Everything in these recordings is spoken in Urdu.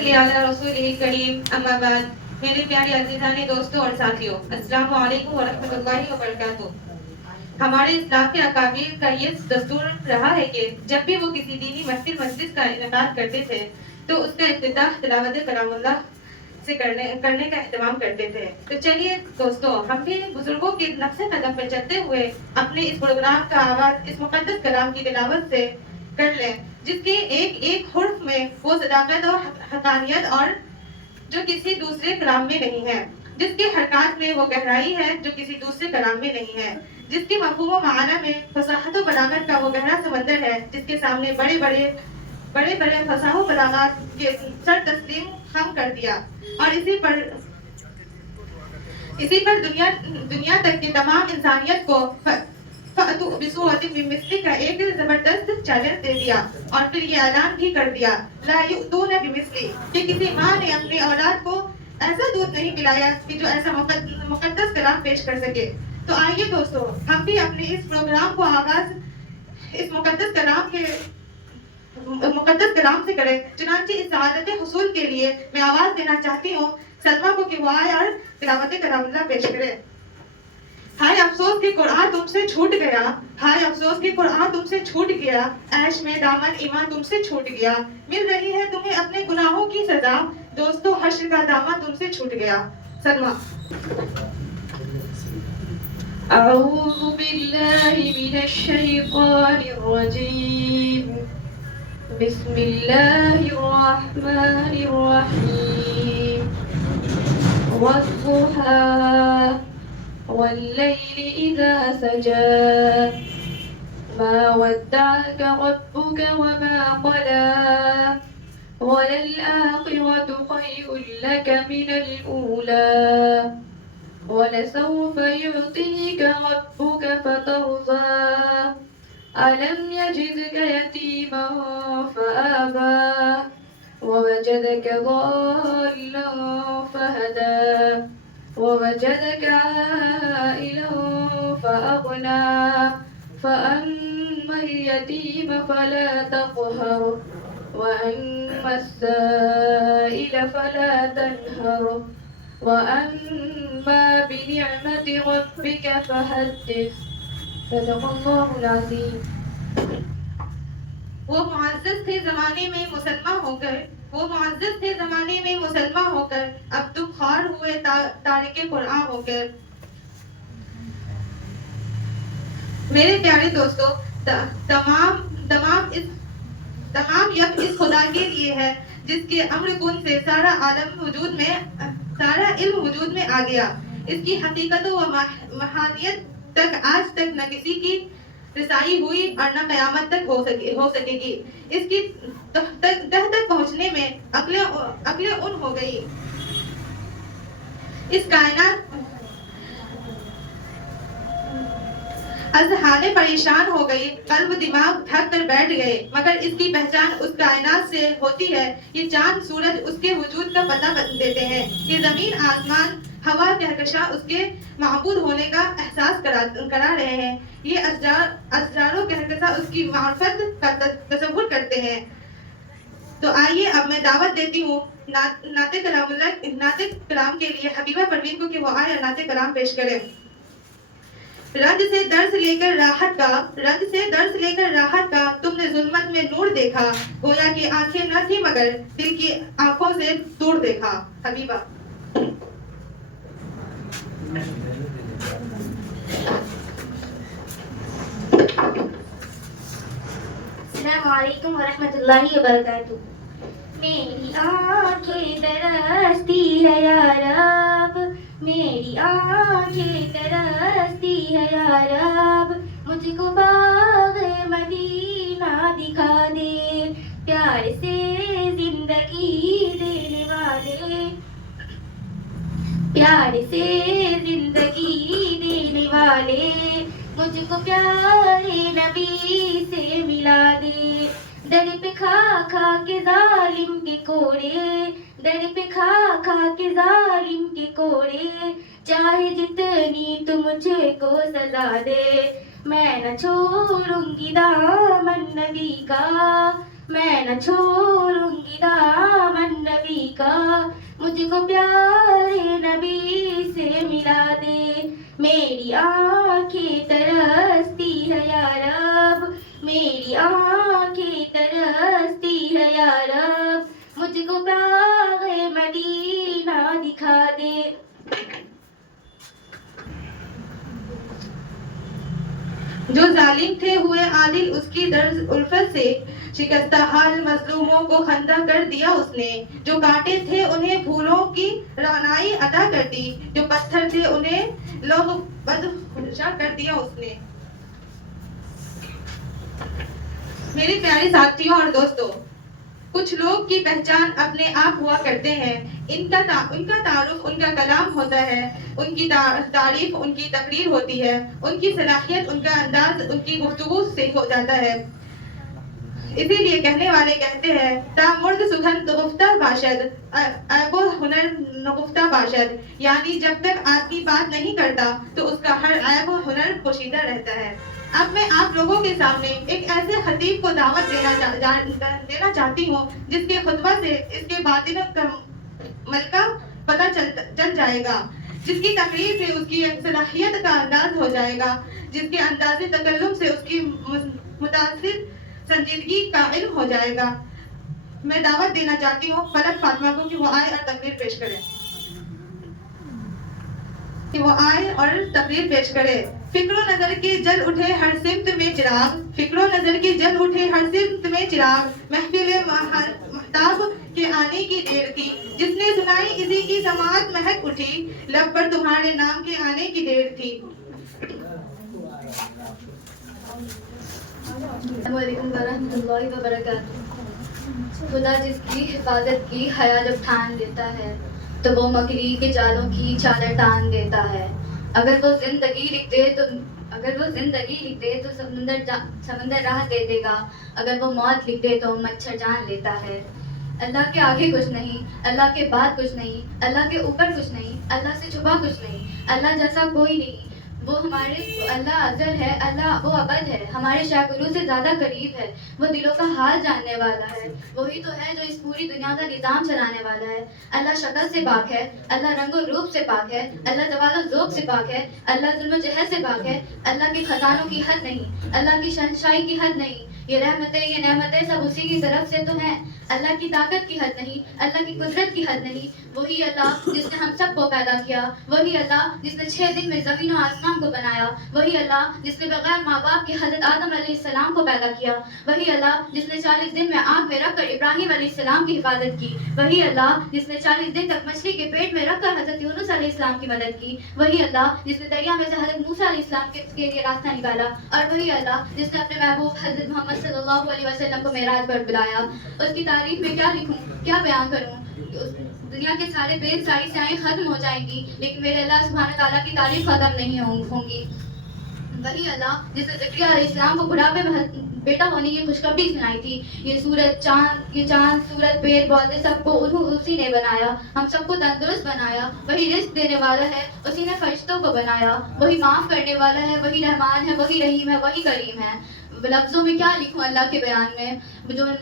صلی علی رسول کریم اما بعد میرے پیارے عزیزان دوستوں اور ساتھیوں، السلام علیکم ورحمۃ اللہ وبرکاتہ۔ ہمارے اسلام کے اکابر کا یہ دستور رہا ہے کہ جب بھی وہ کسی دینی محفل مجلس کا انعقاد کرتے تھے تو اس کا افتتاح تلاوت کلام اللہ سے کرنے کا اہتمام کرتے تھے۔ تو چلیے دوستوں، ہم بھی بزرگوں کے نقش قدم پہ چلتے ہوئے اپنے اس پروگرام کا آغاز اس مقدس کلام کی تلاوت سے کر لیں، جس کے ایک ایک حرف میں وہ صداقت اور حقانیت اور جو کسی دوسرے کلام میں نہیں ہے، جس کے حرکات میں وہ گہرائی ہے جو کسی دوسرے کلام میں نہیں ہے، جس کے مفہوم و معنی میں فصاحت و بلاغت کا وہ گہرا سمندر ہے جس کے سامنے بڑے بڑے فصاح و بلاغات کے سر تسلیم خم کر دیا، اور اسی پر دنیا تک کی تمام انسانیت کو فَأْتُوا بِسُورَةٍ مِّن مِّثْلِهِ کا ایک زبردست چیلنج دے دیا، اور پھر یہ اعلان بھی کر دیا لَا يُؤْتُونَ بِمِثْلِهِ کہ کسی ماں نے اپنی اولاد کو ایسا دودھ نہیں پلایا کہ جو ایسا مقدس کلام پیش کر سکے۔ تو آئیے دوستو، ہم بھی اپنے اس پروگرام کو آغاز اس مقدس کلام سے کریں۔ چنانچہ اس سعادت حصول کے لیے میں آواز دینا چاہتی ہوں سلمہ کو کہ وہ آئے اور تلاوت کلام اللہ پیش کرے۔ ہائے افسوس کہ قرآن تم سے چھوٹ گیا، ہائے افسوس کہ قرآن تم سے چھوٹ گیا، عیش میں دامن ایمان تم سے چھوٹ گیا، مل رہی ہے تمہیں اپنے گناہوں کی سزا، دوستو حشر کا دامن تم سے چھوٹ گیا۔ سلمہ۔ اعوذ باللہ من الشیطان الرجیم، بسم اللہ الرحمن الرحیم، والضحى والليل إذا سجى ما ودعك ربك وما قلى وللآخرة خير لك من الأولى ولسوف يعطيك ربك فترضى ألم يجدك يتيما فآوى ووجدك ضالا فهدى ووجدك عائلا فأغنى فأما اليتيم فلا تقهر وأما السائل فلا تنهر وأما بنعمة ربك فحدث۔ صدق اللہ العظیم۔ وہ معزز تھے زمانے میں مسلمہ ہو کر اب تم خوار ہوئے تارک قرآن ہو کر۔ میرے پیارے دوستو، تمام یک اس خدا کے لیے ہے جس کے امر کن سے سارا علم وجود میں آ گیا۔ اس کی حقیقت و محانیت تک آج تک نہ کسی کی رسائی ہوئی اور نہ قیامت تک ہو سکے گی۔ اس کی تہ تک پہنچنے میں عقلیں ان ہو گئی۔ اس کائنات اذہانیں پریشان ہو گئی، قلب دماغ تھک کر بیٹھ گئے، مگر اس کی پہچان اس کائنات سے ہوتی ہے۔ یہ چاند سورج اس کے وجود کا پتہ دیتے ہیں، یہ زمین آسمان ہوا کہکشاں اس کے معبود ہونے کا احساس کرا رہے ہیں، یہ اشجار و کہکشاں اس کی معرفت کا تصور کرتے ہیں۔ تو آئیے اب میں دعوت دیتی ہوں نعت کلام کے لیے حبیبہ پروین کو کہ وہ آئے اور نعت کلام پیش کرے۔ رنج سے درس لے کر راحت کا تم نے ظلمت میں نور دیکھا، گویا کہ آنکھیں نہ تھی مگر دل کی آنکھوں سے دور دیکھا۔ حبیبہ۔ السلام علیکم ورحمۃ اللہ وبرکاتہ۔ میری آنکھیں ترستی ہے یا رب، میری آنکھیں ترستی ہے یا رب، مجھ کو باغ مدینہ دکھا دے، پیار سے زندگی دینے والے، پیار سے زندگی دینے والے، مجھ کو پیارے نبی سے ملا دے۔ در پہ کھا کھا کے ظالم کے کوڑے، در پہ کھا کھا کے ظالم کے کوڑے، چاہے جتنی تو مجھے کو سزا دے، میں نہ چھوڑوں گی دامن نبی کا، میں نہ چھوڑوں گی دامن نبی مجھ کو پیارے نبی سے ملا دے. میری آنکھیں ترستی ہے یا رب, میری آنکھیں ترستی ہے یا رب, مجھ کو باغ مدینہ دکھا دے. جو ظالم تھے ہوئے عادل, اس کی درد الفت سے شکستہ حال مظلوموں کو خندہ کر دیا اس نے. جو کانٹے تھے انہیں پھولوں کی رعنائی عطا کر دی, جو پتھر تھے انہیں لوگ بدخشا کر دیا اس نے. میرے پیارے ساتھیوں اور دوستوں, کچھ لوگ کی پہچان اپنے آپ ہوا کرتے ہیں. ان کا تعارف ان کا کلام ہوتا ہے, ان کی تعریف ان کی تقریر ہوتی ہے, ان کی صلاحیت ان کا انداز ان کی گفتگو سے ہو جاتا ہے. اسی لیے کہنے والے کہتے ہیں تا مرد سخن گفتہ باشد, عیب و ہنر نگفتہ باشد, یعنی جب تک آدمی بات نہیں کرتا تو اس کا ہر عیب و ہنر پوشیدہ رہتا ہے. اب میں آپ لوگوں کے سامنے ایک ایسے خطیب کو دعوت دینا چاہتی ہوں جس کے خطبہ سے اس کے باطن کا ملکہ پتہ چل جائے گا, جس کی تقریر سے اس کی صلاحیت کا انداز ہو جائے گا, جس کے انداز تکلم سے اس کی متاثر سنجیدگی کا علم ہو جائے گا. میں دعوت دینا چاہتی ہوں فلک فاطمہ کو کہ وہ آئے اور تقریر پیش کرے. فکر و نظر کے جل اٹھے ہر سمت میں چراغ, فکر و نظر کے جل اٹھے ہر سمت میں چراغ, محفل مہتاب کے آنے کی دیر تھی, جس نے سنائی اسی کی سماعت مہک اٹھی, لب پر تمہارے نام کے آنے کی دیر تھی. السلام علیکم ورحمۃ اللہ وبرکاتہ. خدا جس کی حفاظت کی حیا جب ٹھان دیتا ہے تو وہ مکری کے جالوں کی چادر ٹان دیتا ہے. اگر وہ زندگی لکھ دے تو سمندر راہ دے دے گا, اگر وہ موت لکھ دے تو مچھر جان لیتا ہے. اللہ کے آگے کچھ نہیں, اللہ کے بعد کچھ نہیں, اللہ کے اوپر کچھ نہیں, اللہ سے چھپا کچھ نہیں, اللہ جیسا کوئی نہیں. اللہ ازل ہے, اللہ وہ ابد ہے, ہمارے شاہ گرو سے زیادہ قریب ہے, وہ دلوں کا حال جاننے والا ہے, وہی تو ہے جو اس پوری دنیا کا نظام چلانے والا ہے. اللہ شکل سے پاک ہے, اللہ رنگ و روپ سے پاک ہے, اللہ زوال و ذوق سے پاک ہے, اللہ ظلم و جہل سے پاک ہے, اللہ کے خزانوں کی حد نہیں, اللہ کی شہنشاہی کی حد نہیں, یہ رحمتیں یہ نعمتیں سب اسی کی طرف سے تو ہیں. اللہ کی طاقت کی حد نہیں, اللہ کی قدرت کی حد نہیں. وہی اللہ جس نے ہم سب کو پیدا کیا, وہی اللہ جس نے 6 دن میں زمین و آسمان کو بنایا, وہی اللہ جس نے بغیر ماں باپ کے حضرت آدم علیہ السلام کو پیدا کیا, وہی اللہ جس نے 40 دن میں آگ میں رکھ کر ابراہیم علیہ السلام کی حفاظت کی, وہی اللہ جس نے 40 دن تک مچھلی کے پیٹ میں رکھ کر حضرت یونس علیہ السلام کی مدد کی, وہی اللہ جس نے دریا میں سے حضرت موسیٰ علیہ السلام کے لیے راستہ نکالا, اور وہی اللہ جس نے اپنے محبوب حضرت محمد صلی اللہ علیہ وسلم کو معراج پر بلایا. اس کی تعریف میں کیا لکھوں, کیا بیان کروں. دنیا کے سارے وید ساری سیائیں ختم ہو جائیں گی لیکن میرے اللہ سبحانہ تعالیٰ کی تعریف ختم نہیں ہوں گی. وہی اللہ جس نے زکریا علیہ السلام کو بڑھاپے میں بیٹا ہونے کی خوشخبری سنائی تھی. یہ چاند سورج پیڑ پودے سب کو اسی نے بنایا, ہم سب کو تندرست بنایا. وہی رزق دینے والا ہے, اسی نے فرشتوں کو بنایا. وہی معاف کرنے والا ہے, وہی رحمان ہے, وہی رحیم ہے, وہی کریم ہے. لفظوں میں کیا لکھوں اللہ کے بیان میں. جو نہ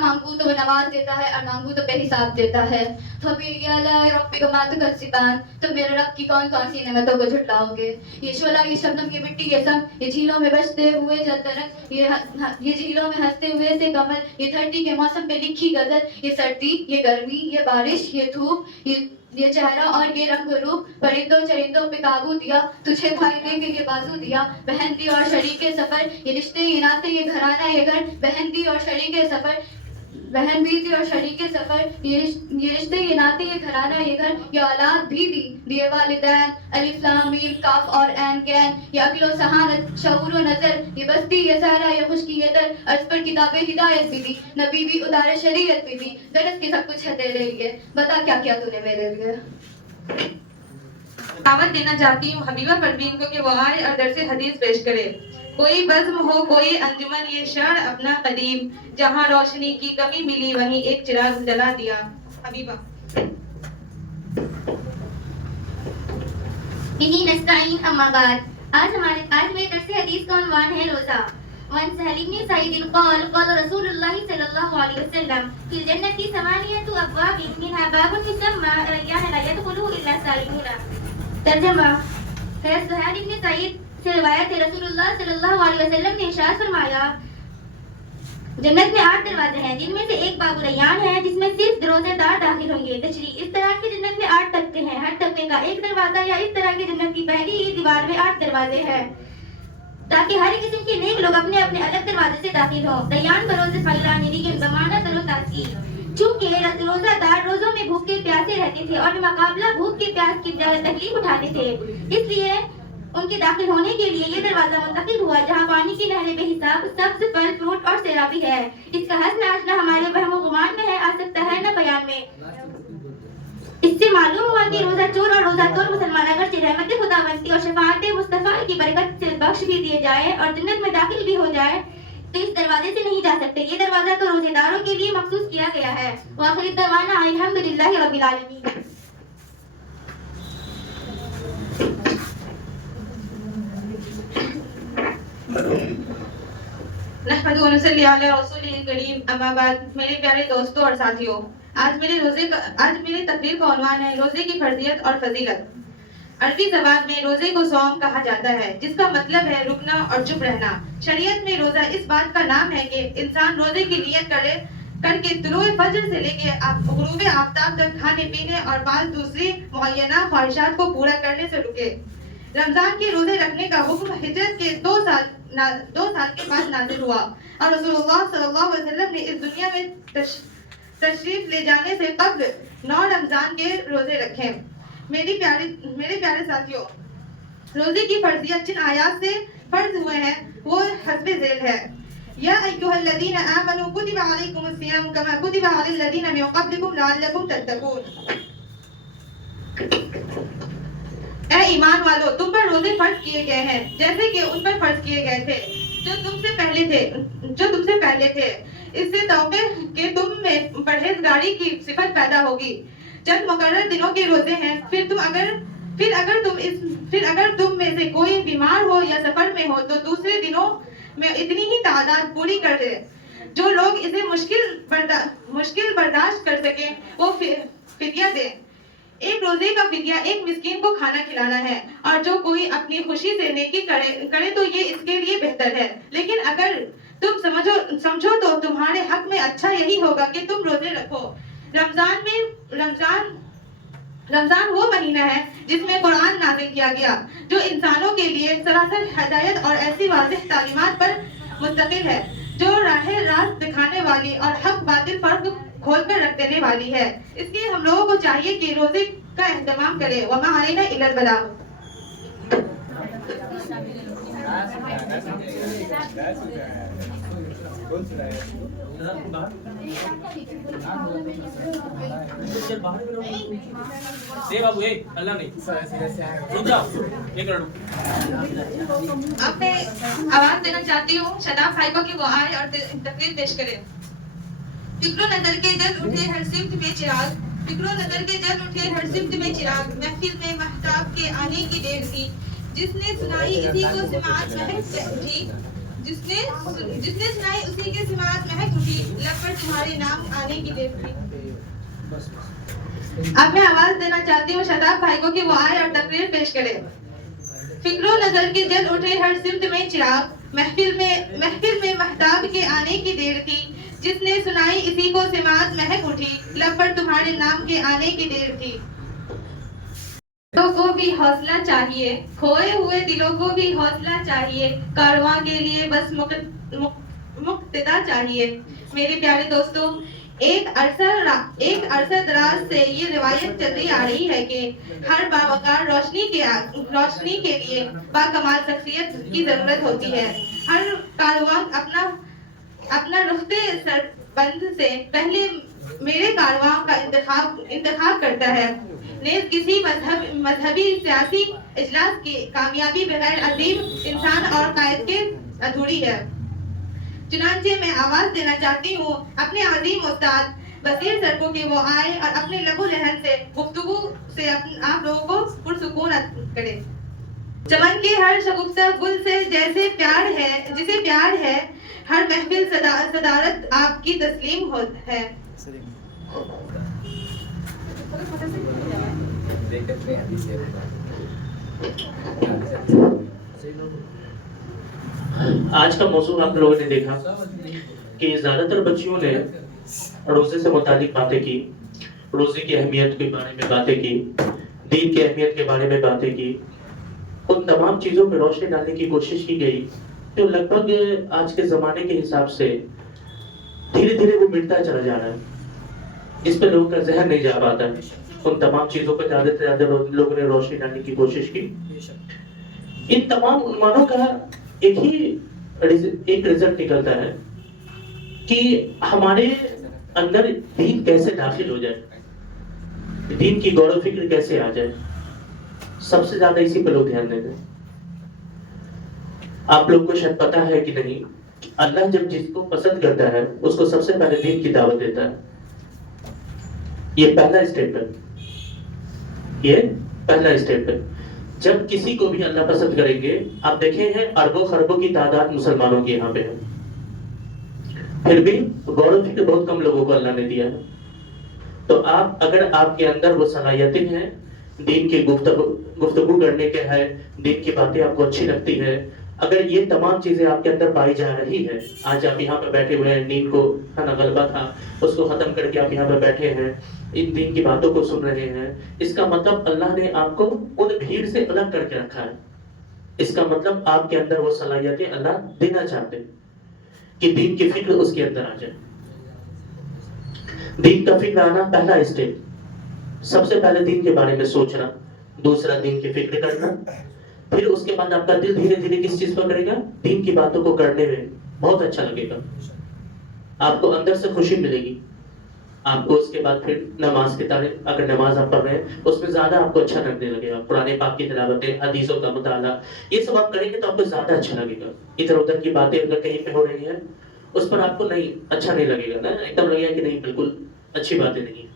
مانگوں تو وہ نواز دیتا ہے, اور مانگوں تو بے حساب دیتا ہے. تو میرے رب کی کون کون سی نعمتوں کو جھٹلاؤ گے. یہ شعلہ, یہ شبنم, یہ مٹی, یہ سب, یہ جھیلوں میں بجتے ہوئے جلدرنگ, یہ جھیلوں میں ہنستے ہوئے سے کمل, یہ دھرتی کے موسم پہ لکھی غزل, یہ سردی, یہ گرمی, یہ بارش, یہ دھوپ, یہ چہرہ اور یہ رنگ و روپ. پرندوں چرندوں پہ قابو دیا, تجھے بھائی دے کے یہ بازو دیا. بہن دی اور شریک سفر, یہ رشتے یہ ناطے یہ گھرانہ یہ گھر. بہن دی اور شریک سفر, بہن بھی دی اور شریک سفر, یہ رشتے یہ ناطے یہ گھرانہ یہ گھر. یہ اولاد بھی دی, دیے والدین, الف لام میم کاف اور عین گین. یہ عقل و ذہانت, شعور و نظر, یہ بستی یہ صحرا یہ خشکی یہ در. اس پر کتاب ہدایت بھی دی, نبی بھی ادار شریعت بھی دی. درس کی سب کچھ ہے تیرے لیے, بتا کیا کیا تو نے میرے لیے. دعوت دینا چاہتی ہوں حبیبہ پروین کو کہ وہ آئے اور درس حدیث پیش کرے. کوئی بزم ہو کوئی انجمن, یہ شہر اپنا قدیم, جہاں روشنی کی کمی ملی وہیں ایک چراغ جلا دیا. حبیبہ. بِهِ نستعین اما بعد. آج میرے درس حدیث کا عنوان ہے روزہ. وعن سهل بن سعيد قال قال رسول الله صلى الله عليه وسلم في الجنة 8 أبواب منها باب يسمى ريان لا يدخله إلا سائلون. ترجمہ حضرت سہل بن سعید سے روایت ہے رسول اللہ صلی اللہ علیہ وسلم نے ارشاد فرمایا جنت میں 8 دروازے ہیں جن میں سے ایک باب ریان ہے جس میں صرف روزے دار داخل ہوں گے. تشریح اس طرح کی جنت میں 8 طبقے ہیں. ہر طبقے کا ایک دروازہ یا اس طرح کی جنت کی پہلی ہی دیوار میں 8 دروازے ہیں تاکہ ہر قسم کے نیک لوگ اپنے اپنے الگ دروازے سے داخل ہوں. ریان بروز فیران یعنی کہ بمانا تر و تازگی. چونکہ روزہ دار روزوں میں بھوک کے پیاسے رہتے تھے اور مقابلہ بھوک کے پیاس کی تکلیف اٹھاتے تھے اس لیے ان کے داخل ہونے کے لیے یہ دروازہ منتخب ہوا جہاں پانی کی نہریں بے حساب سبز پھل فروٹ اور سیرابی ہے. اس کا حسن آج نہ ہمارے وہم و گمان میں ہے آ سکتا ہے نہ بیان میں. اس سے معلوم ہوا کہ روزہ چور اور روزہ توڑ مسلمان اگرچہ رحمت خداوندی اور شفاعت مصطفیٰ کی برکت سے بخش بھی دیے جائے اور جنت میں داخل بھی ہو جائے تو اس دروازے سے نہیں جا سکتے. یہ دروازہ تو روزے داروں کے لیے مخصوص کیا گیا ہے. وآخر دعوانا الحمدللہ رب العالمین. نحمد ونصلی علی رسول کریم اما بعد. میرے پیارے دوستوں اور ساتھیوں آج میرے تقریر کا عنوان ہے روزے کی فرضیت اور فضیلت. عربی زبان میں روزے کو صوم کہا جاتا ہے جس کا مطلب ہے رکنا اور چپ رہنا. شریعت میں روزہ اس بات کا نام ہے کہ انسان روزے کی نیت کر کے طلوع فجر سے لے کے غروب آفتاب تک کھانے پینے اور بعض دوسری معینہ خواہشات کو پورا کرنے سے رکے. رمضان کے روزے رکھنے کا حکم ہجرت کے 2 سال کے بعد نازل ہوا اور رسول اللہ صلی اللہ علیہ وسلم نے اس دنیا میں تشریف لے جانے سے قبل 9 رمضان کے روزے رکھے. میرے پیارے ساتھیوں روزے کی فرضیت جن آیات سے فرض ہوئے ہیں وہ حسب ذیل ہے. یا ایھا الذین آمنوا کتب علیکم الصیام کما کتب علی الذین من قبلکم لعلکم تتقون. اے ایمان والو تم پر روزے فرض کیے گئے ہیں جیسے کہ ان پر فرض کیے گئے تھے جو تم سے پہلے تھے اس سے توقع کہ تم میں پرہیزگاری کی صفت پیدا ہوگی. چند مقرر دنوں کے روزے ہیں پھر اگر تم میں سے کوئی بیمار ہو یا سفر میں ہو تو دوسرے دنوں میں اتنی ہی تعداد پوری کر دے. جو لوگ اسے مشکل برداشت کر سکیں وہ فدیہ دیں. ایک روزے کا فدیہ ایک مسکین کو کھانا کھلانا ہے اور جو کوئی اپنی خوشی سے نیکی کرے تو یہ اس کے لیے بہتر ہے. لیکن اگر تم سمجھو تو تمہارے حق میں اچھا یہی ہوگا کہ تم روزے رکھو. رمضان وہ مہینہ ہے جس میں قرآن نازل کیا گیا جو انسانوں کے لیے سراسر ہدایت اور ایسی واضح تعلیمات پر مستقل ہے جو راہ راست دکھانے والی اور حق باطل فرق کھول کر رکھ دینے والی ہے. اس لیے ہم لوگوں کو چاہیے کہ روزے کا اہتمام کریں. وما علینا الا البلاغ. اب میں آواز دینا چاہتی ہوں شاداب بھائی کو کہ وہ آئے اور تقریر پیش کرے. فکر و نظر کے جل اٹھے ہر سمت میں چراغ. فکر و نظر کے جل اٹھے ہر سمت میں چراغ. محفل میں مہتاب کے آنے کی دیر تھی. جس نے سنائی اسی کو سماعت مہک اٹھی. جس نے سنائی اسی کے سماعت مہک اٹھی. لب پر تمہارے نام آنے کی دیر تھی. اب میں آواز دینا چاہتی ہوں شاداب بھائی کو کہ وہ آئے اور تقریر پیش کرے. فکر و نظر کے جل اٹھے ہر سمت میں چراغ. محفل میں مہتاب کے آنے کی دیر تھی. جس نے سنائی اسی کو سماعت مہک اٹھی. لب پر تمہارے نام کے آنے کی دیر تھی. دلوں کو بھی حوصلہ چاہیے, کھوئے ہوئے دلوں کو بھی حوصلہ چاہیے. کارواں کے لیے بس مقتدا چاہیے. میرے پیارے دوستوں ایک عرصہ دراز سے یہ روایت چلتی آ رہی ہے کہ ہر باوقار روشنی کے لیے باکمال شخصیت کی ضرورت ہوتی ہے. ہر کارواں اپنا رختے سربند سے پہلے میرے کارواں کا انتخاب کرتا ہے. نیز کسی مذہبی سیاسی اجلاس کی کامیابی بغیر عظیم انسان اور قائد کے ادھوری ہے. چنانچہ میں آواز دینا چاہتی ہوں اپنے عظیم استاد بصیر سر کو کہ وہ آئے اور اپنے لب و لہن سے گفتگو سے آپ لوگوں کو پرسکون کرے. چمن کے ہر شگفتہ گل سے جیسے پیار ہے، جسے پیار ہے، ہر محفل صدارت آپ کی تسلیم ہے۔ آج کا موضوع آپ لوگوں نے دیکھا کہ زیادہ تر بچیوں نے روزے سے متعلق باتیں کی، روزے کی اہمیت کے بارے میں باتیں کی، دین کی اہمیت کے بارے میں باتیں کی، ان تمام چیزوں پہ روشنی ڈالنے کی کوشش کی گئی جو لگ بھگ آج کے زمانے کے حساب سے دھیرے دھیرے وہ مٹتا چلا جا رہا ہے، اس پہ لوگوں کا ذہن نہیں جا پاتا ہے۔ ان تمام چیزوں پہ زیادہ سے زیادہ لوگوں نے روشنی ڈالنے کی کوشش کی۔ ان تمام عنوانوں کا ایک رزلٹ نکلتا ہے کہ ہمارے اندر دین کیسے داخل ہو جائے، دین کی غور و فکر کیسے آ جائے۔ سب سے زیادہ اسی پہ لوگ دھیان دیتے ہیں۔ آپ لوگ کو شاید پتا ہے کہ نہیں، اللہ جب جس کو پسند کرتا ہے اس کو سب سے پہلے دین کی دعوت دیتا ہے۔ یہ پہلا اسٹیپ ہے، یہ پہلا اسٹیپ ہے۔ جب کسی کو بھی اللہ پسند کریں گے، آپ دیکھیں ہیں اربوں خربوں کی تعداد مسلمانوں کی یہاں پہ ہے، پھر بھی غور و فکر بہت کم لوگوں کو اللہ نے دیا ہے۔ تو آپ اگر آپ کے اندر وہ صلاحیتیں ہیں، دین کی گفتگو کرنے کے ہے، دین کی باتیں آپ کو اچھی لگتی ہے، اگر یہ تمام چیزیں آپ کے اندر پائی جا رہی ہے، آج آپ یہاں پہ بیٹھے ہوئے ہیں، نیند کو غلبہ تھا اس کو ختم کر کے آپ یہاں پہ بیٹھے ہیں، ان دین کی باتوں کو سن رہے ہیں، اس کا مطلب اللہ نے آپ کو ان بھیڑ سے الگ کر کے رکھا ہے۔ اس کا مطلب آپ کے اندر وہ صلاحیتیں اللہ دینا چاہتے ہیں کہ دین کی فکر اس کے اندر آ جائے۔ دین کا فکر آنا پہلا اسٹیپ، سب سے پہلے دین کے بارے میں سوچنا، دوسرا دین کی فکر کرنا، پھر اس کے بعد آپ کا دل دھیرے دھیرے کس چیز پر کرے گا، دین کی باتوں کو کرنے میں بہت اچھا لگے گا، آپ کو اندر سے خوشی ملے گی۔ آپ کو اس کے بعد پھر نماز کی تعلیم، اگر نماز آپ پڑھ رہے ہیں اس میں زیادہ آپ کو اچھا لگنے لگے گا، قرآن پاک کی تلاوتیں، حدیثوں کا مطالعہ، یہ سب آپ کریں گے تو آپ کو زیادہ اچھا لگے گا۔ ادھر ادھر کی باتیں اگر کہیں پہ ہو رہی ہیں اس پر آپ کو نہیں اچھا نہیں لگے گا، نا ایک دم لگے گا کہ نہیں بالکل اچھی باتیں نہیں ہیں۔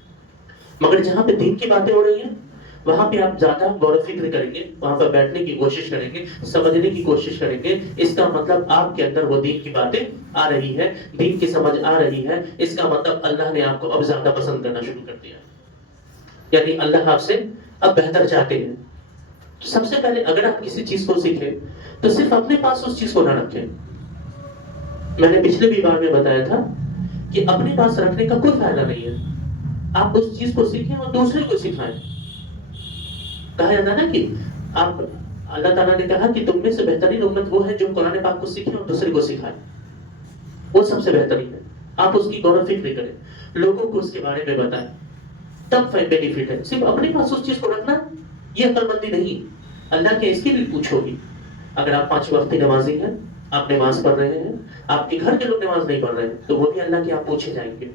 مگر جہاں پہ دین کی باتیں ہو رہی ہیں وہاں پہ آپ زیادہ غور و فکر کریں گے، وہاں پر بیٹھنے کی کوشش کریں گے، سمجھنے کی کوشش کریں گے۔ اس کا مطلب آپ کے اندر وہ دین کی باتیں آ رہی ہے، دین کی سمجھ آ رہی ہے، اس کا مطلب اللہ نے آپ کو اب زیادہ پسند کرنا شروع کر دیا ہے، یعنی اللہ آپ سے اب بہتر چاہتے ہیں۔ سب سے پہلے اگر آپ کسی چیز کو سیکھیں تو صرف اپنے پاس اس چیز کو نہ رکھیں۔ میں نے پچھلے بھی بار میں بتایا تھا کہ اپنے پاس رکھنے کا کوئی فائدہ نہیں ہے، آپ اس چیز کو سیکھیں اور دوسرے کو سکھائیں۔ کہا جاتا ہے نا کہ آپ، اللہ تعالیٰ نے کہا کہ تم میں سے بہترین امت وہ ہے جو قرآن پاک کو سیکھیں اور دوسرے کو سکھائیں، وہ سب سے بہترین ہے۔ آپ اس کی غور و فکر کریں، لوگوں کو اس کے بارے میں بتائیں، تب بینیفٹ ہے۔ صرف اپنے پاس اس چیز کو رکھنا یہ عقل مندی نہیں، اللہ کے اس کی بھی پوچھو گی۔ اگر آپ 5 وقت کی نمازی ہیں، آپ نماز پڑھ رہے ہیں، آپ کے گھر کے لوگ نماز نہیں پڑھ رہے ہیں، تو وہ بھی اللہ کے آپ پوچھے جائیں گے،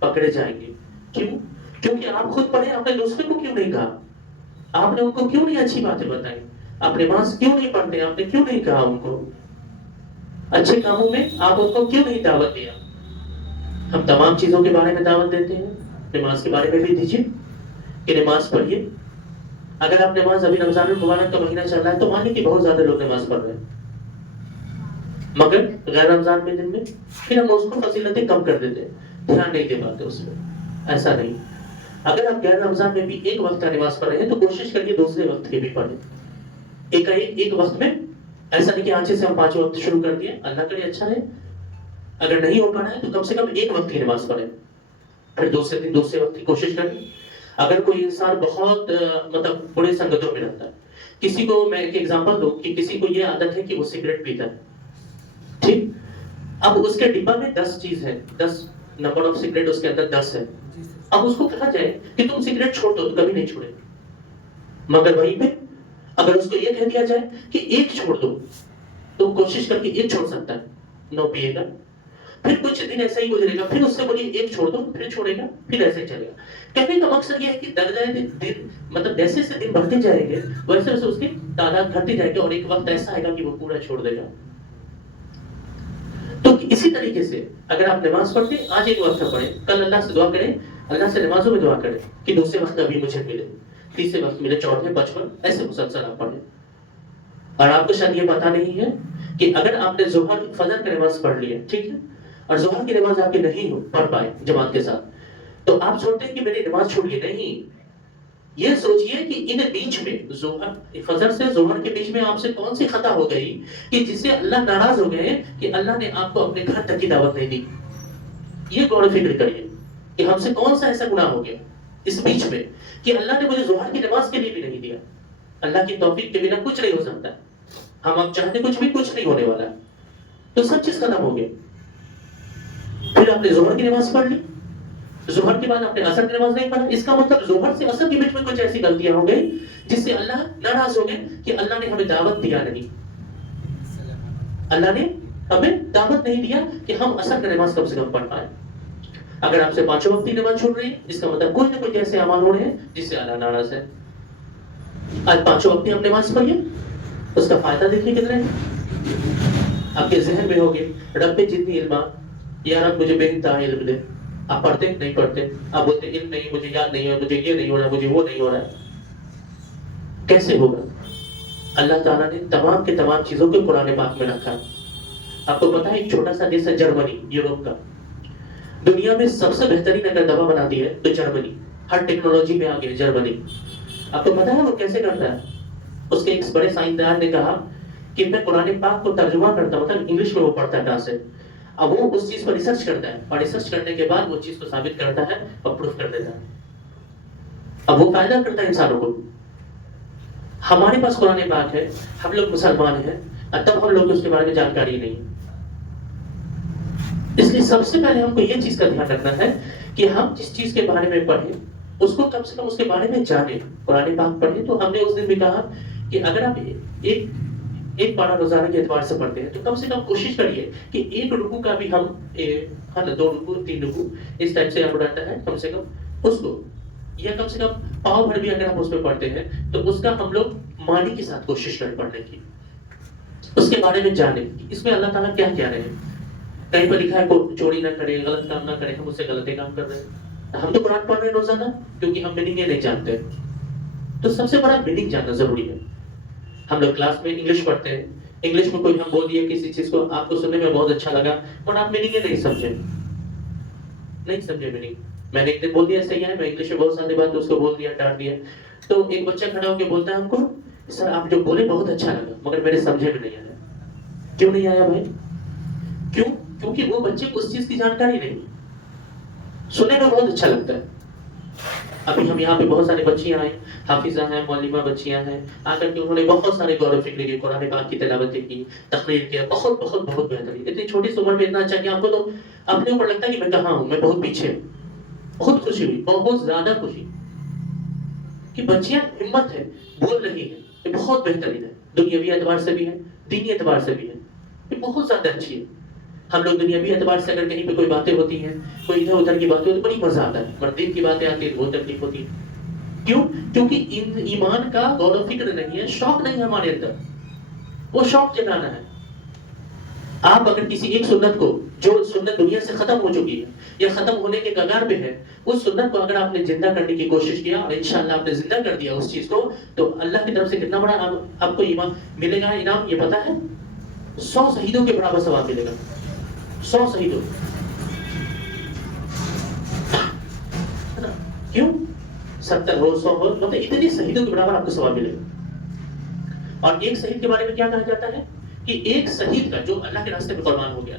پکڑے جائیں گے۔ کیوں؟ کیونکہ آپ خود پڑھے، آپ نے دوسرے کو کیوں نہیں کہا؟ آپ نے ان کو کیوں نہیں اچھی باتیں بتائی؟ آپ نماز کیوں نہیں پڑھتے؟ آپ نے کیوں نہیں کہا ان کو اچھے کاموں میں؟ آپ ان کو کیوں نہیں دعوت دیا؟ ہم تمام چیزوں کے بارے میں دعوت دیتے ہیں، نماز کے بارے میں بھی دیجیے کہ نماز پڑھیے۔ اگر آپ نماز، ابھی رمضان المبارک کا مہینہ چل رہا ہے تو مانیے کہ بہت زیادہ لوگ نماز پڑھ رہے ہیں، مگر غیر رمضان کے دن میں پھر ہم اس کو فضیلتیں کم کر دیتے ہیں، دھیان نہیں دے پاتے اس میں۔ ایسا نہیں، اگر آپ غیر رمضان میں بھی ایک وقت کا نماز پڑھ رہے ہیں تو کوشش کریے دوسرے وقت کے بھی پڑھیں، ایک وقت میں۔ ایسا نہیں کہ آج سے ہم 5 وقت شروع کر دیے، اللہ کرے اچھا ہے۔ اگر نہیں ہو پا رہا ہے تو کم سے کم ایک وقت کی نماز پڑھیں، پھر دوسرے دن دوسرے وقت کی کوشش کریں۔ اگر کوئی انسان بہت مطلب بڑے سنگتوں میں رہتا ہے، کسی کو میں ایک ایگزامپل دوں کہ کسی کو یہ عادت ہے کہ وہ سگریٹ پیتا ہے، ٹھیک، اب اس کے ڈبہ میں 10 چیز ہے، 10 نمبر آف سگریٹ اس کے اندر 10 ہے۔ اب اس کو کہا جائے کہ تم سگریٹ چھوڑ دو تو کبھی نہیں چھوڑے، مگر وہیں پہ اگر اس کو یہ کہہ دیا جائے کہ ایک چھوڑ دو تو کوشش کر کے ایک چھوڑ سکتا ہے، 9 پیے گا، پھر کچھ دن ایسا ہی گزرے گا، پھر اس سے بولیے ایک چھوڑ دو، پھر چھوڑے گا، پھر ایسے ہی چلے گا۔ کہنے کا مقصد یہ ہے کہ درجۂ دن مطلب جیسے سے دن بڑھتے جائیں گے ویسے ویسے اس کی تعداد گھٹتی جائے گی، اور ایک وقت ایسا آئے گا کہ وہ پورا چھوڑ دے گا۔ تو اسی طریقے سے اگر آپ نماز پڑھتے ہیں، آج ایک وقت پڑھیں، کل اللہ سے دعا کریں، اللہ سے نمازوں میں دعا کریں کہ دوسرے وقت ابھی مجھے ملے، تیسرے وقت ملے، چوتھے، 55، ایسے مسلسل آپ پڑھیں۔ اور آپ کو شاید یہ پتا نہیں ہے کہ اگر آپ نے ظہر فجر کی نماز پڑھ لی ہے، ٹھیک ہے، اور ظہر کی نماز آپ کی نہیں ہو پڑھ پائے جماعت کے ساتھ، تو آپ سوچتے ہیں کہ میری نماز چھوٹ گئی. نہیں، یہ سوچئے کہ ان بیچ میں فجر سے ظہر کے بیچ میں آپ سے کون سی خطا ہو گئی کہ جس سے اللہ ناراض ہو گئے کہ اللہ نے آپ کو اپنے گھر تک کی دعوت نہیں دی. یہ غور و فکر کریے کہ ہم سے کون سا ایسا گناہ ہو گیا اس بیچ میں کہ اللہ نے مجھے ظہر کی نماز کے لیے بھی نہیں دیا. اللہ کی توفیق کے بنا کچھ نہیں ہو سکتا. ہم اب چاہتے کچھ بھی، کچھ نہیں ہونے والا. تو سب چیز ختم ہو گیا. پھر آپ نے ظہر کی نماز پڑھ لی، ظہر کے بعد آپ نے عصر کی نماز نہیں پڑھا. اس کا مطلب ظہر سے عصر کے بیچ میں کچھ ایسی غلطیاں ہو گئی جس سے اللہ ناراض ہو گئے کہ اللہ نے ہمیں دعوت دیا نہیں. اللہ نے ہمیں دعوت نہیں دیا کہ ہم عصر کی نماز کم سے کم پڑھ پائیں. اگر آپ سے پانچوں وقت کی نماز چھوٹ رہی ہے، اس کا مطلب کوئی نہ کوئی ایسے اعمال ہو رہے ہیں جس سے اللہ ناراض ہے. آج پانچوں وقت کی ہم نماز پڑھیے، اس کا فائدہ دیکھیے کتنے آپ کے ذہن میں ہوگے. رب پہ جتنی علم، یا رب مجھے بے انتہا علم دے. آپ پڑھتے نہیں پڑھتے، آپ بولتے علم نہیں، مجھے یاد نہیں ہے، مجھے یہ نہیں ہو رہا ہے، مجھے وہ نہیں ہو رہا ہے. کیسے ہوگا؟ اللہ تعالیٰ نے تمام کے تمام چیزوں کو قرآن پاک میں رکھا. آپ کو پتا ہے ایک چھوٹا سا دیش ہے جرمنی، یوروپ کا، دنیا میں سب سے بہترین اگر دوا بناتی ہے تو جرمنی. ہر ٹیکنالوجی میں آگے جرمنی. آپ کو پتا ہے وہ کیسے کرتا ہے؟ اس کے ایک بڑے سائنسدان نے کہا کہ میں قرآن پاک کو ترجمہ کرتا ہوں، مطلب انگلش میں وہ پڑھتا ہے کہاں سے. اب وہ اس چیز پر ریسرچ کرتا ہے، اور ریسرچ کرنے کے بعد وہ چیز کو ثابت کرتا ہے اور پروف کر دیتا ہے. اب وہ فائدہ کرتا ہے انسانوں کو. ہمارے پاس قرآن پاک ہے، ہم لوگ مسلمان ہیں، اور تب ہم لوگ کو اس کے بارے میں جانکاری نہیں. اس لیے سب سے پہلے ہم کو یہ چیز کا دھیان رکھنا ہے کہ ہم جس چیز کے بارے میں پڑھیں اس کو کم سے کم اس کے بارے میں جانیں. قرآن پاک پڑھیں. تو ہم نے اس دن بھی کہا کہ اگر آپ ایک پارہ روزانہ کے اعتبار سے پڑھتے ہیں تو کم سے کم کوشش کریے کہ ایک رکوع کا بھی ہم 2 رکوع 3 رکوع اس ٹائپ سے رہتا ہے، کم سے کم اس کو، یا کم سے کم پاؤ بھر بھی اگر ہم اس میں پڑھتے ہیں تو اس کا ہم لوگ معنی کے ساتھ کوشش کریں پڑھنے کی، اس کے بارے میں جانیں کہ اس میں اللہ تعالیٰ کیا کہہ رہے ہیں. کہیں پر لکھا ہے کوئی چوری نہ کرے، غلط کام نہ کرے، ہم اس سے غلط کام کر رہے ہیں. ہم تو قرآن پڑھ رہے ہیں روزانہ کیونکہ ہم میننگ نہیں جانتے. تو سب سے بڑا میننگ جاننا ضروری ہے. ہم لوگ کلاس میں انگلش پڑھتے ہیں، انگلش میں کوئی ہم بول دیے کسی چیز کو، آپ کو سننے میں بہت اچھا لگا اور آپ میننگ نہیں سمجھے میننگ. میں نے ایک دن بول دیا صحیح ہے، میں انگلش میں بہت ساری بات اس کو بول دیا، ڈانٹ دیا. تو ایک بچہ کھڑا ہو کے بولتا ہے ہم کو، سر آپ جو بولے بہت اچھا لگا مگر میرے سمجھے میں نہیں آیا. کیوں نہیں آیا بھائی؟ کیونکہ وہ بچے کو اس چیز کی جانکاری نہیں. سننے میں بہت اچھا لگتا ہے. ابھی ہم یہاں پہ بہت سارے بچیاں ہیں، حافظہ ہیں، معلمہ بچیاں ہیں، آ کر کے انہوں نے بہت سارے غور و فکر کی، قرآن پاک کی تلاوتیں کی، تقریر کیا، بہت بہت بہت بہترین. اتنی چھوٹی سی عمر میں اتنا اچھا کہ آپ کو تو اپنے اوپر لگتا ہے کہ میں کہاں ہوں، میں بہت پیچھے ہوں. بہت خوشی ہوئی، بہت زیادہ خوشی کہ بچیاں ہمت ہے، بول رہی ہیں. یہ بہت بہترین ہے، دنیاوی اعتبار سے بھی ہے، دینی اعتبار سے بھی ہے. یہ بہت زیادہ اچھی ہے. ہم لوگ دنیاوی اعتبار سے اگر کہیں پہ کوئی باتیں ہوتی ہیں، کوئی ادھر ادھر کی باتیں ہوتی ہیں، بڑی مزہ آتا ہے. مگر دین کی باتیں آتی ہیں تو بہت تکلیف ہوتی ہے. کیوں؟ کیونکہ ایمان کا غور و فکر نہیں ہے، شوق نہیں ہے ہمارے اندر. وہ شوق جگانا ہے. آپ اگر کسی ایک سنت کو، جو سنت دنیا سے ختم ہو چکی ہے یا ختم ہونے کے کگار پہ ہے، اس سنت کو اگر آپ نے زندہ کرنے کی کوشش کیا اور انشاءاللہ آپ نے زندہ کر دیا اس چیز کو، تو اللہ کی طرف سے کتنا بڑا آپ کو ایمان ملے گا. انعام یہ پتا ہے 100 شہیدوں کے برابر ثواب ملے گا. 100 شہیدوں. کیوں؟ 70 ہو 100 ہو، مطلب اتنی شہیدوں کے برابر آپ کو ثواب ملے گا. اور ایک شہید کے بارے میں کیا کہا جاتا ہے کہ ایک شہید کا جو اللہ کے راستے میں قربان ہو گیا،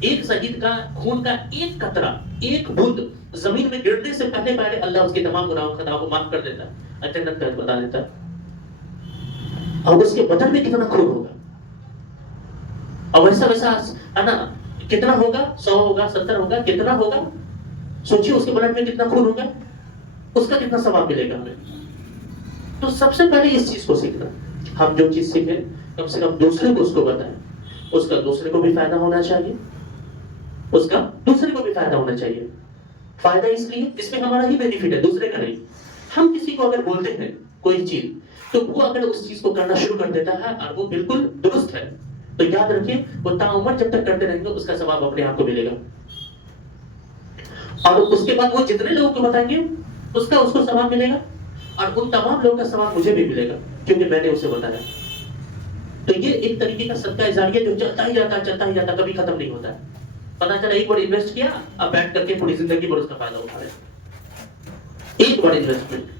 ایک شہید کا خون کا ایک قطرہ، ایک بوند زمین میں گرنے سے پہلے پہلے اللہ اس کے تمام گناہوں خطاؤں کو معاف کر دیتا ہے، جنت کا بتا دیتا ہے. اور اس کے بدن میں کتنا خون ہوگا، اور ویسا کتنا ہوگا، 100 ہوگا، 70 ہوگا، کتنا ہوگا. سوچیے اس کے بدن میں کتنا خون ہوگا، اس کا کتنا ثواب ملے گا ہمیں. تو سب سے پہلے اس چیز کو سیکھنا. ہم جو چیز سیکھیں کم سے کم دوسرے کو اس کو بتائیں. اس کا دوسرے کو بھی فائدہ ہونا چاہیے، اس کا دوسرے کو بھی فائدہ ہونا چاہیے. فائدہ اس لیے اس میں ہمارا ہی بینیفٹ ہے، دوسرے کا نہیں. ہم کسی کو اگر بولتے ہیں کوئی چیز تو وہ اگر اس چیز کو کرنا شروع کر دیتا ہے اور وہ بالکل درست ہے تو یاد رکھیے وہ تعمر جب تک کرتے رہیں گے اس کا ثواب اپنے آپ کو ملے گا. اور اس کے بعد وہ جتنے لوگوں کو بتائیں گے اس کا اس کو ثواب ملے گا، اور ان تمام لوگوں کا ثواب مجھے بھی ملے گا کیونکہ میں نے اسے بتایا. تو یہ ایک طریقے کا صدقہ جاریہ جو چلتا ہی جاتا کبھی ختم نہیں ہوتا ہے. پتا چلا ایک بار انویسٹ کیا اب بیٹھ کر کے پوری زندگی بھر اس کا فائدہ اٹھا رہے. ایک بار انویسٹمنٹ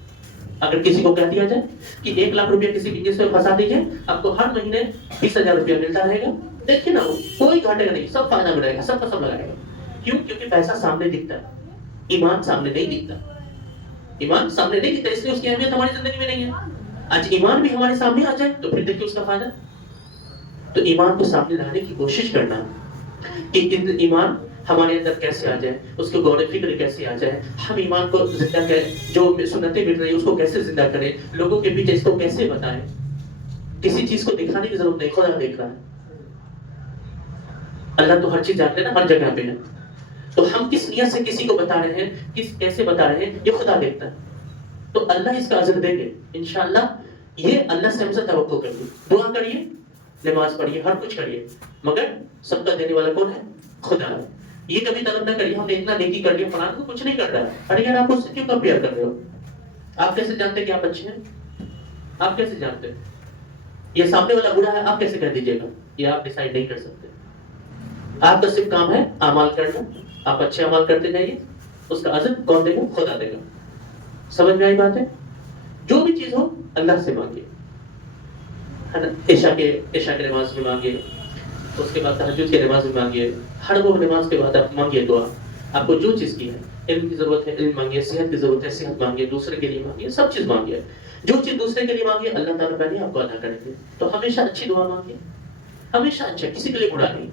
اگر کسی کو کہہ دیا جائے کہ 1 لاکھ روپیہ کسی بزنس میں پھنسا دیجیے آپ کو ہر مہینے 20,000 روپیہ ملتا رہے گا, دیکھیے نا وہ کوئی گھاٹے گا نہیں, سب فائدہ ملے گا, سب کا سب لگائے گا. کیوں؟ کیونکہ پیسہ سامنے دکھتا ہے, ایمان سامنے نہیں دکھتا. ایمان سامنے نہیں دکھتا, اس لیے اس کی اہمیت ہماری زندگی میں نہیں ہے. آج ایمان بھی ہمارے سامنے آ جائے تو پھر دیکھیے اس کا فائدہ. تو ایمان کو سامنے لانے کی کوشش کرنا کہ ایمان ہمارے اندر کیسے آ جائے, اس کو غور و فکر کیسے آ جائے, ہم ایمان کو زندہ کریں, جو سنتیں مل رہی ہیں اس کو کیسے زندہ کریں, لوگوں کے پیچھے اس کو کیسے بتائیں. کسی چیز کو دکھانے کی ضرورت نہیں, خدا دیکھ رہا ہے. اللہ تو ہر چیز جانتے ہیں نا, ہر جگہ پہ ہے. تو ہم کس نیت سے کسی کو بتا رہے ہیں, کیسے بتا رہے ہیں, یہ خدا دیکھتا ہے. تو اللہ اس کا اجر دیں گے انشاءاللہ. یہ اللہ سے ہم سے توقع کریے, دعا کریے, نماز پڑھیے, ہر کچھ کریے, مگر سب کا دینے والا کون ہے؟ خدا ہے. یہ کبھی طلب نہ کریے ہم نے اتنا نیکی کر لیا, فلاں کو کچھ نہیں کر رہا ہے. ارے یار آپ اس سے کیوں کمپیئر کر رہے ہو؟ آپ کیسے جانتے کہ آپ اچھے ہیں؟ آپ کیسے جانتے ہیں یہ سامنے والا برا ہے؟ آپ کیسے کہہ دیجیے گا؟ یہ آپ ڈیسائیڈ نہیں کر سکتے. آپ کا صرف کام ہے اعمال کرنا. آپ اچھے اعمال کرتے جائیے, اس کا اجر کون دے گا؟ خدا دے گا. سمجھ میں آئی بات ہے؟ جو بھی چیز ہو اللہ سے مانگیے, ہے نا. عشاء کے نماز میں مانگیے, اس کے بعد تہجد کے نماز میں مانگیے, ہر وہ نماز کے بعد آپ مانگیے دعا. آپ کو جو چیز کی ہے, علم کی ضرورت ہے علم مانگیے, صحت کی ضرورت ہے صحت مانگیے, دوسرے کے لیے مانگیے, سب چیز مانگیے. جو چیز دوسرے کے لیے مانگیے اللہ تعالیٰ پہلے آپ کو ادا کریں گے. تو ہمیشہ اچھی دعا مانگیے, ہمیشہ اچھا, کسی کے لیے برا نہیں.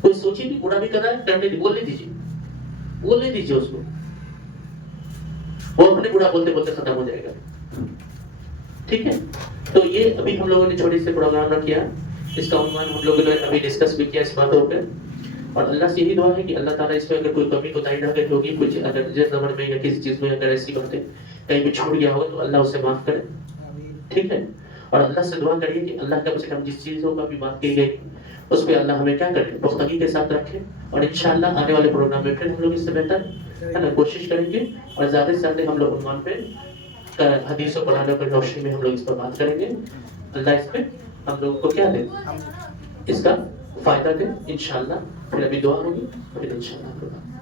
کوئی سوچے بھی برا بھی کر رہا ہے, کرنے بولنے دیجیے اس کو, وہ اپنے برا بولتے بولتے ختم ہو جائے گا. ٹھیک ہے. تو یہ ابھی ہم لوگوں نے چھوٹی سے پروگرام رکھا, اس کا عنوان ہم لوگوں نے ابھی ڈسکس بھی کیا اس باتوں پہ. اور اللہ سے یہی دعا ہے کہ اللہ تعالیٰ اس میں اگر کوئی کمی کوتاہی نہ کرے ہوگی, کچھ اگر جس زمن میں یا کسی چیز میں اگر ایسی باتیں کہیں بھی چھوڑ گیا ہو تو اللہ اسے معاف کرے. ٹھیک ہے. اور اللہ سے دعا کریے کہ اللہ کم سے کم جس چیزوں کا بھی بات کی گئی اس پہ اللہ ہمیں کیا کرے, پختگی کے ساتھ رکھے. اور انشاءاللہ آنے والے پروگرام میں پھر ہم لوگ اس سے بہتر ہے نا کوشش کریں گے. اور زیادہ سے زیادہ ہم لوگ عنوان پہ حدیث و قرآن پر روشنی میں ہم لوگ اس پر بات کریں گے. اللہ اس پہ ہم لوگوں کو کیا دے, اس کا فائدہ دے انشاءاللہ. پھر ابھی دعا ہوگی, پھر انشاءاللہ.